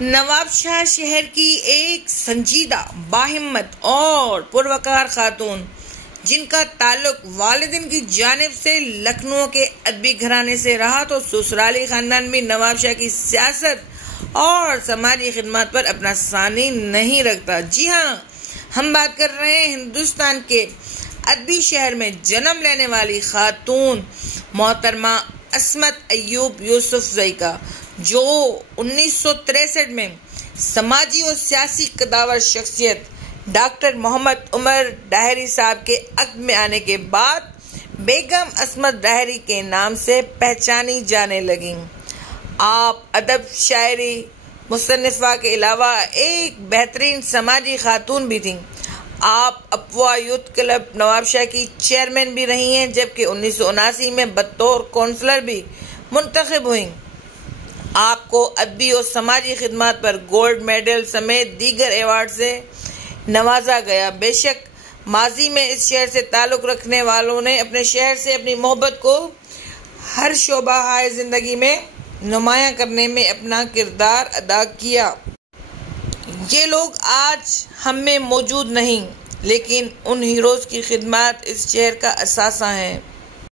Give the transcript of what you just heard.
नवाबशाह शहर की एक संजीदा, बाहिम्मत और पुरवकार खातून, जिनका ताल्लुक वालिदिन की जानिब से लखनऊ के अदबी घराने से रहा, तो ससुराली खानदान भी नवाबशाह की सियासत और समाजी खिदमत पर अपना सानी नहीं रखता। जी हाँ, हम बात कर रहे हैं हिंदुस्तान के अदबी शहर में जन्म लेने वाली खातून मोहतरमा अस्मत अय्यूब यूसुफजई का, जो 1963 में समाजी और सियासी कदावर शख्सियत डॉक्टर मोहम्मद उमर डाहरी साहब के अक्द में आने के बाद बेगम अस्मत डाहरी के नाम से पहचानी जाने लगी। आप अदब, शायरी, मुसन्निफा के अलावा एक बेहतरीन समाजी खातून भी थीं। आप अफवा यूथ क्लब नवाबशाह की चेयरमैन भी रही हैं, जबकि 1979 में बतौर कौंसलर भी मुंतखब हुई। आपको अदबी और समाजी खिदमत पर गोल्ड मेडल समेत दीगर एवार्ड से नवाजा गया। बेशक माजी में इस शहर से ताल्लुक़ रखने वालों ने अपने शहर से अपनी मोहब्बत को हर शोबा हाय जिंदगी में नुमायां करने में अपना किरदार अदा किया। ये लोग आज हम में मौजूद नहीं, लेकिन उन हीरोज़ की खिदमत इस शहर का असासा हैं।